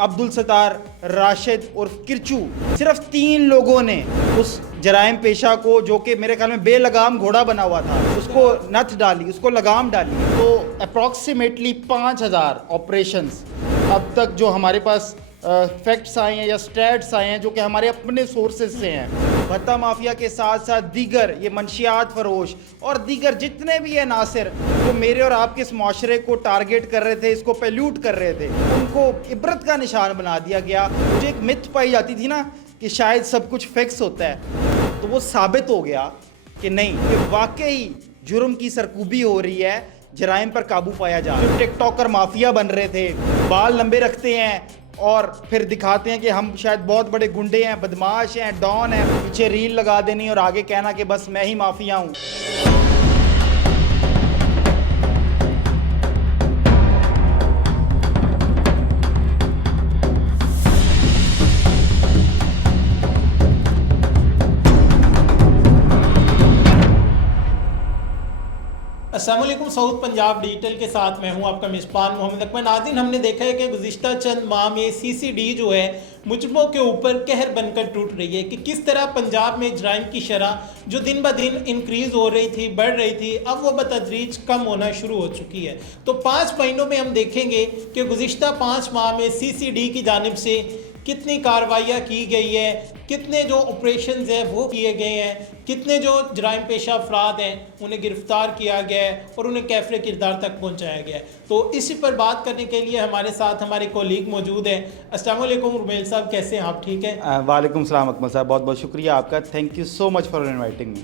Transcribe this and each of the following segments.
عبد الستار راشد عرف کرچو، صرف 3 لوگوں نے اس جرائم پیشہ کو، جو کہ میرے خیال میں بے لگام گھوڑا بنا ہوا تھا، اس کو نتھ ڈالی، اس کو لگام ڈالی. تو اپروکسیمیٹلی 5000 آپریشنز اب تک جو ہمارے پاس فیکٹس آئے ہیں یا سٹیٹس آئے ہیں جو کہ ہمارے اپنے سورسز سے ہیں. بھتہ مافیا کے ساتھ ساتھ دیگر یہ منشیات فروش اور دیگر جتنے بھی عناصر جو میرے اور آپ کے اس معاشرے کو ٹارگٹ کر رہے تھے، اس کو پیلیوٹ کر رہے تھے، ان کو عبرت کا نشان بنا دیا گیا. مجھے ایک مت پائی جاتی تھی نا کہ شاید سب کچھ فکس ہوتا ہے، تو وہ ثابت ہو گیا کہ نہیں، کہ واقعی جرم کی سرکوبی ہو رہی ہے، جرائم پر قابو پایا جا رہا ہے. جو ٹک ٹاکر مافیا بن رہے تھے، بال لمبے رکھتے ہیں اور پھر دکھاتے ہیں کہ ہم شاید بہت بڑے گنڈے ہیں، بدماش ہیں، ڈان ہیں، پیچھے ریل لگا دینی اور آگے کہنا کہ بس میں ہی مافیا ہوں. السلام علیکم. ساؤتھ پنجاب ڈیجیٹل کے ساتھ میں ہوں آپ کا میزبان محمد اکمل. ناظرین، ہم نے دیکھا ہے کہ گزشتہ چند ماہ میں سی سی ڈی جو ہے مجرموں کے اوپر قہر بن کر ٹوٹ رہی ہے، کہ کس طرح پنجاب میں جرائم کی شرح جو دن بہ دن انکریز ہو رہی تھی، بڑھ رہی تھی، اب وہ بتدریج کم ہونا شروع ہو چکی ہے. تو 5 مہینوں میں ہم دیکھیں گے کہ گزشتہ 5 ماہ میں سی سی ڈی کی جانب سے کتنی کارروائیاں کی گئی ہے، کتنے جو آپریشنز ہیں وہ کیے گئے ہیں، کتنے جو جرائم پیشہ افراد ہیں انہیں گرفتار کیا گیا ہے اور انہیں کیفر کردار تک پہنچایا گیا ہے. تو اسی پر بات کرنے کے لیے ہمارے ساتھ ہمارے کولیگ موجود ہیں. السلام علیکم رمیل صاحب، کیسے ہیں آپ؟ ٹھیک ہے. وعلیکم السلام اکمل صاحب، بہت بہت شکریہ آپ کا. Thank you so much for inviting me.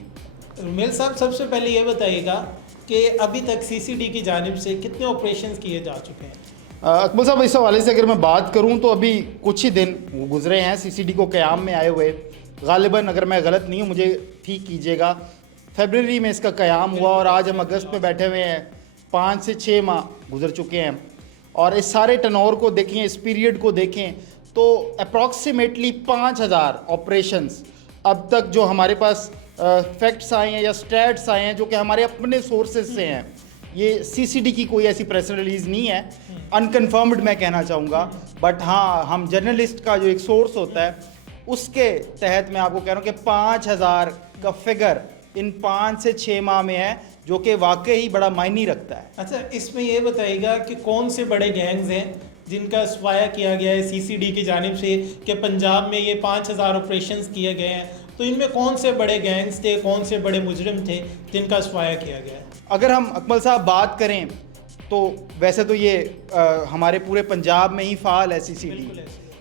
Ramil صاحب، سب سے پہلے یہ بتائیے گا کہ ابھی تک سی سی ڈی کی جانب سے کتنے آپریشنز کیے جا چکے ہیں؟ اکمل صاحب، اس حوالے سے اگر میں بات کروں تو ابھی کچھ ہی دن گزرے ہیں سی سی ڈی کو قیام میں آئے ہوئے. غالباً اگر میں غلط نہیں ہوں، مجھے ٹھیک کیجیے گا، فیبرری میں اس کا قیام ہوا اور آج ہم اگست میں بیٹھے ہوئے ہیں. 5 سے 6 ماہ گزر چکے ہیں اور اس سارے ٹنور کو دیکھیں، اس پیریڈ کو دیکھیں تو اپروکسیمیٹلی 5000 آپریشنز اب تک جو ہمارے پاس فیکٹس آئے ہیں یا سٹیٹس آئے ہیں جو کہ ہمارے اپنے سورسز سے ہیں. یہ سی سی ڈی کی کوئی ایسی پریس ریلیز نہیں ہے، انکنفرمڈ میں کہنا چاہوں گا، بٹ ہاں ہم جرنلسٹ کا جو ایک سورس ہوتا ہے اس کے تحت میں آپ کو کہہ رہا ہوں کہ 5000 کا فگر ان 5 سے 6 ماہ میں ہے، جو کہ واقعی بڑا معنی رکھتا ہے. اچھا، اس میں یہ بتائیے گا کہ کون سے بڑے گینگز ہیں جن کا صفایا کیا گیا ہے سی سی ڈی کی جانب سے کہ پنجاب میں یہ 5000 آپریشنز کیے گئے ہیں، تو ان میں کون سے بڑے گینگز تھے، کون سے بڑے مجرم تھے جن کا صفایا کیا گیا ہے؟ اگر ہم اکمل صاحب بات کریں تو ویسے تو یہ ہمارے پورے پنجاب میں ہی فعال ہے سی سی ڈی،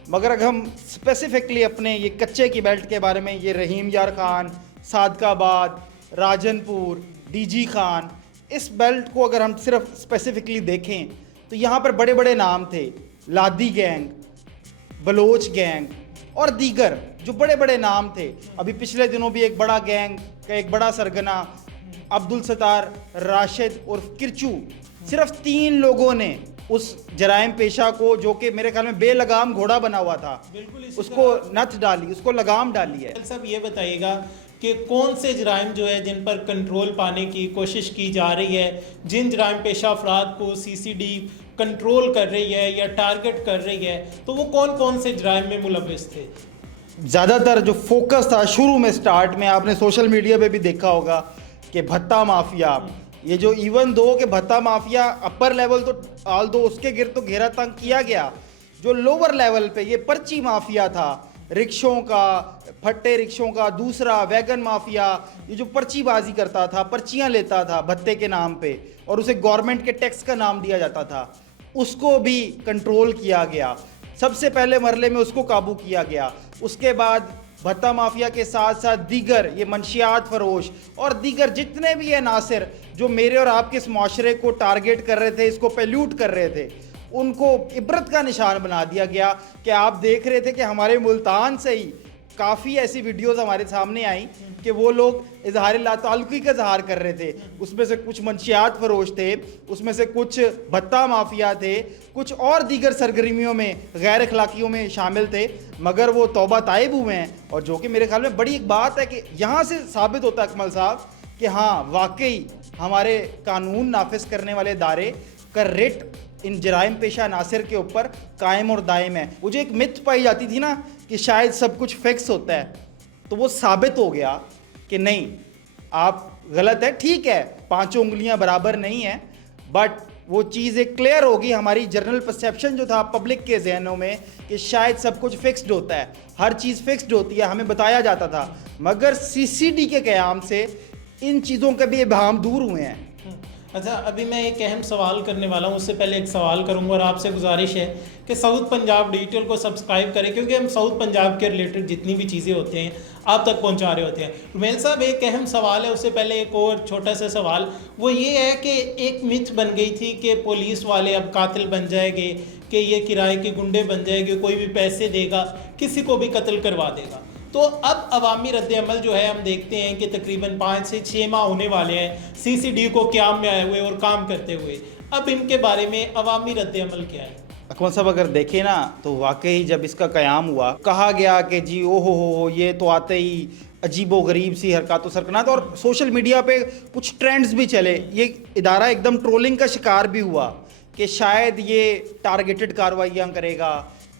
مگر اگر ہم اسپیسیفکلی اپنے یہ کچے کی بیلٹ کے بارے میں، یہ رحیم یار خان، صادق آباد، راجن پور، ڈی جی خان، اس بیلٹ کو اگر ہم صرف اسپیسیفکلی دیکھیں تو یہاں پر بڑے بڑے نام تھے. لادی گینگ، بلوچ گینگ اور دیگر جو بڑے بڑے نام تھے. ابھی پچھلے دنوں بھی ایک بڑا گینگ کا ایک بڑا سرگنا عبد الستار راشد عرف کرچو، صرف 3 لوگوں نے اس جرائم پیشہ کو، جو کہ میرے خیال میں بے لگام گھوڑا بنا ہوا تھا، اس کو نتھ ڈالی، اس کو لگام ڈالی ہے. صاحب یہ بتائیے گا کہ کون سے جرائم جو ہے جن پر کنٹرول پانے کی کوشش کی جا رہی ہے، جن جرائم پیشہ افراد کو سی سی ڈی کنٹرول کر رہی ہے یا ٹارگٹ کر رہی ہے، تو وہ کون کون سے جرائم میں ملوث تھے؟ زیادہ تر جو فوکس تھا شروع میں، سٹارٹ میں آپ نے سوشل میڈیا پہ بھی دیکھا ہوگا کہ بھتہ مافیا، یہ جو ایون دو کہ بھتہ مافیا اپر لیول تو آل دو اس کے گرد تو گھیرا تنگ کیا گیا، جو لوور لیول پہ یہ پرچی مافیا تھا، رکشوں کا، پھٹے رکشوں کا، دوسرا ویگن مافیا، یہ جو پرچی بازی کرتا تھا، پرچیاں لیتا تھا بھتے کے نام پہ اور اسے گورنمنٹ کے ٹیکس کا نام دیا جاتا تھا، اس کو بھی کنٹرول کیا گیا. سب سے پہلے مرحلے میں اس کو قابو کیا گیا. اس کے بعد بھتہ مافیا کے ساتھ ساتھ دیگر یہ منشیات فروش اور دیگر جتنے بھی عناصر جو میرے اور آپ کے اس معاشرے کو ٹارگٹ کر رہے تھے، اس کو پیلیوٹ کر رہے تھے، ان کو عبرت کا نشان بنا دیا گیا. کہ آپ دیکھ رہے تھے کہ ہمارے ملتان سے ہی کافی ایسی ویڈیوز ہمارے سامنے آئیں کہ وہ لوگ اظہار لا تعلقی کا اظہار کر رہے تھے. اس میں سے کچھ منشیات فروش تھے، اس میں سے کچھ بھتہ مافیا تھے، کچھ اور دیگر سرگرمیوں میں، غیر اخلاقیوں میں شامل تھے، مگر وہ توبہ طائب ہوئے ہیں. اور جو کہ میرے خیال میں بڑی ایک بات ہے کہ یہاں سے ثابت ہوتا ہے اکمل صاحب کہ ہاں واقعی ہمارے قانون نافذ کرنے والے ادارے کا ریٹ इन जराइम पेशा अनासर के ऊपर कायम और दायम है। वो जो एक मिथ पाई जाती थी ना कि शायद सब कुछ फिक्स होता है, तो वो साबित हो गया कि नहीं, आप गलत है। ठीक है, पांचों उंगलियां बराबर नहीं है, बट वो चीज़ एक क्लियर होगी। हमारी जनरल परसेप्शन जो था पब्लिक के जहनों में कि शायद सब कुछ फिक्स्ड होता है, हर चीज़ फिक्स्ड होती है, हमें बताया जाता था। मगर सीसीडी के क़याम से इन चीज़ों के भी इबहम दूर हुए हैं। अच्छा, अभी मैं एक अहम सवाल करने वाला हूँ, उससे पहले एक सवाल करूँगा और आपसे गुजारिश है कि साउथ पंजाब डिजिटल को सब्सक्राइब करें, क्योंकि हम साउथ पंजाब के रिलेटेड जितनी भी चीज़ें होती हैं आप तक पहुंचा रहे होते हैं। रुमेल साहब, एक अहम सवाल है, उससे पहले एक और छोटा सा सवाल, वो ये है कि एक मिथ बन गई थी कि पुलिस वाले अब कातिल बन जाएंगे, कि ये किराए के गुंडे बन जाएंगे, कोई भी पैसे देगा किसी को भी कत्ल करवा देगा। तो अब अवामी रद्द-ए-अमल जो है, हम देखते हैं कि तकरीबन 5 से 6 माह होने वाले हैं सीसीडी को क़याम में आए हुए और काम करते हुए। अब इनके बारे में अवामी रद्द-ए-अमल क्या है? अकमल साहब, अगर देखें ना तो वाकई जब इसका क़याम हुआ, कहा गया कि जी ओ हो ये तो आते ही अजीबो गरीब सी हरकत सरकनात, और सोशल मीडिया पे कुछ ट्रेंड्स भी चले। ये इदारा एकदम ट्रोलिंग का शिकार भी हुआ कि शायद ये टारगेटेड कार्रवाइयाँ करेगा,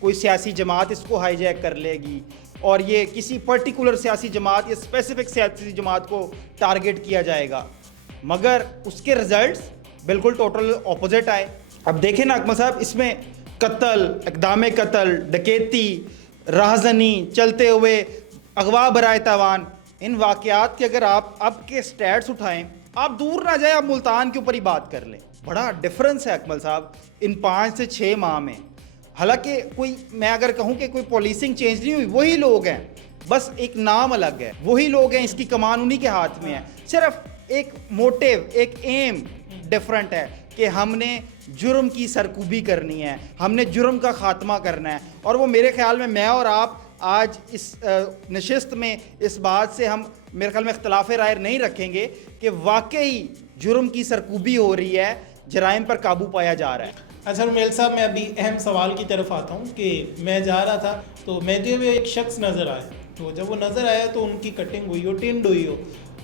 कोई सियासी जमात इसको हाईजैक कर लेगी और ये किसी पर्टिकुलर सियासी जमात या स्पेसिफिक सियासी जमात को टारगेट किया जाएगा। मगर उसके रिजल्ट्स बिल्कुल टोटल ऑपोजिट आए। अब देखें ना अकमल साहब, इसमें कत्ल, इक़दाम कत्ल, डकैती, राहज़नी, चलते हुए अगवा बराए तावान, इन वाक़यात के अगर आप अब के स्टैट्स उठाएं, आप दूर ना जाए, आप मुल्तान के ऊपर ही बात कर लें। बड़ा डिफरेंस है अकमल साहब इन 5 से 6 माह में। हालांकि कोई, मैं अगर कहूं कि कोई पॉलिसिंग चेंज नहीं हुई, वही लोग हैं, बस एक नाम अलग है, वही लोग हैं, इसकी कमान उन्हीं के हाथ में है। सिर्फ एक मोटिव, एक एम डिफरेंट है कि हमने जुर्म की सरकूबी करनी है, हमने जुर्म का ख़ात्मा करना है। और वो मेरे ख्याल में मैं और आप आज इस नशिस्त में इस बात से हम मेरे ख्याल में इख्तलाफ राय नहीं रखेंगे कि वाकई जुर्म की सरकूबी हो रही है, जराइम पर काबू पाया जा रहा है। अच्छा रुमेल साहब, मैं अभी अहम सवाल की तरफ आता हूँ कि मैं जा रहा था तो मुझे भी एक शख्स नज़र आया, तो जब वो नज़र आया तो उनकी कटिंग हुई हो, टिंड हुई हो,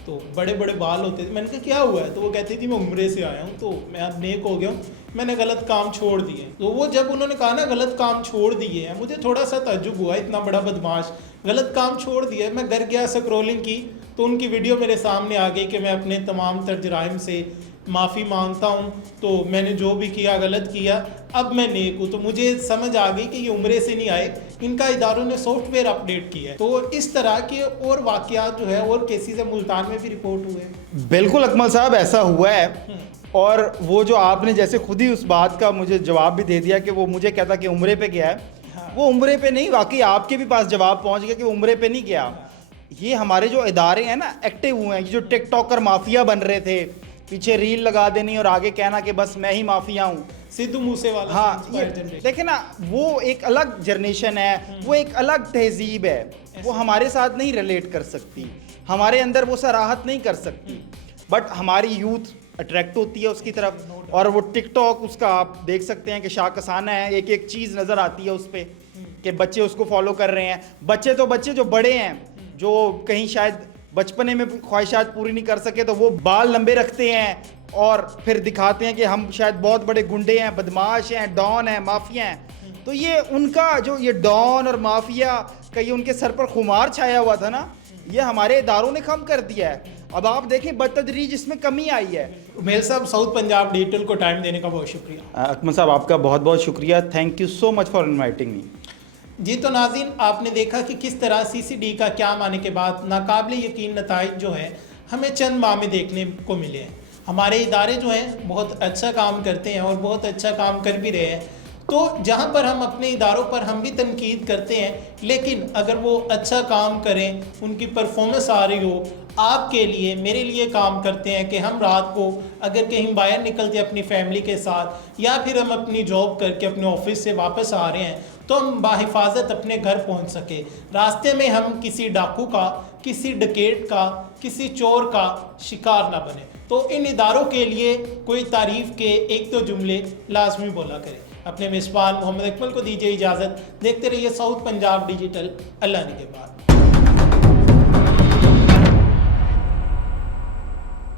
तो बड़े बड़े बाल होते थे। मैंने कहा क्या हुआ है? तो वो कहती थी मैं उम्रे से आया हूँ, तो मैं अब नेक हो गया हूँ, मैंने गलत काम छोड़ दिए। तो वो जब उन्होंने कहा ना गलत काम छोड़ दिए हैं, मुझे थोड़ा सा ताज्जुब हुआ, इतना बड़ा बदमाश गलत काम छोड़ दिया। मैं घर गया, स्क्रॉलिंग की तो उनकी वीडियो मेरे सामने आ गई कि मैं अपने तमाम तर जराइम से माफ़ी मांगता हूँ, तो मैंने जो भी किया गलत किया, अब मैं नेक हूँ। तो मुझे समझ आ गई कि ये उम्रे से नहीं आए, इनका इदारों ने सॉफ्टवेयर अपडेट किया है। तो इस तरह के और वाक़यात जो है और केसेस मुल्तान में भी रिपोर्ट हुए हैं। बिल्कुल अकमल साहब, ऐसा हुआ है। और वो जो आपने जैसे खुद ही उस बात का मुझे जवाब भी दे दिया कि वो मुझे कहता कि उम्रे पे गया है, हाँ। वो उम्रे पे नहीं, वाकई आपके भी पास जवाब पहुंच गया कि वो उम्रे पे नहीं गया। ये हमारे जो इदारे हैं ना एक्टिव हुए हैं, जो टिकटॉकर माफिया बन रहे थे, पीछे रील लगा देनी और आगे कहना कि बस मैं ही माफिया हूँ, सिद्धू मूसेवाला। हाँ, ये देखे ना, वो एक अलग जनरेशन है, वो एक अलग तहजीब है, वो हमारे साथ नहीं रिलेट कर सकती, हमारे अंदर वो सराहत नहीं कर सकती। बट हमारी यूथ अट्रैक्ट होती है उसकी तरफ, और वो टिकटॉक उसका आप देख सकते हैं कि शाकसाना है, एक एक चीज़ नज़र आती है उस पर कि बच्चे उसको फॉलो कर रहे हैं। बच्चे तो बच्चे जो बड़े हैं, जो कहीं शायद बचपने में ख्वाहिशात पूरी नहीं कर सके, तो वो बाल लंबे रखते हैं और फिर दिखाते हैं कि हम शायद बहुत बड़े गुंडे हैं, बदमाश हैं, डॉन हैं, माफिया हैं। तो ये उनका जो ये डॉन और माफिया का ये उनके सर पर खुमार छाया हुआ था ना, ये हमारे इदारों ने कम कर दिया है। अब आप देखें बतदरीज इसमें कमी आई है। मेल साहब, साउथ पंजाब डिजिटल को टाइम देने का बहुत शुक्रिया। अकमल साहब, आपका बहुत बहुत शुक्रिया, thank you so much for inviting me. जी, तो नाज़रीन, आपने देखा कि किस तरह सीसीडी का क्या आने के बाद नाकाबिल यकीन नताइज जो है हमें चंद माह में देखने को मिले हैं। हमारे इदारे जो हैं बहुत अच्छा काम करते हैं और बहुत अच्छा काम कर भी रहे हैं। तो जहाँ पर हम अपने इदारों पर हम भी तनकीद करते हैं, लेकिन अगर वो अच्छा काम करें, उनकी परफॉर्मेंस आ रही हो, आपके लिए मेरे लिए काम करते हैं कि हम रात को अगर कहीं बाहर निकलते हैं अपनी फैमिली के साथ, या फिर हम अपनी जॉब करके अपने ऑफिस से वापस आ रहे हैं, तो हम बाहिफाजत अपने घर पहुंच सके। रास्ते में हम किसी डाकू का, किसी डकैत का, किसी चोर का शिकार ना बने। तो इन इदारों के लिए कोई तारीफ़ के एक दो जुमले लाजमी बोला करें। अपने मेज़बान मोहम्मद अकमल को दीजिए इजाज़त। देखते रहिए साउथ पंजाब डिजिटल। अल्लाह निगहबान।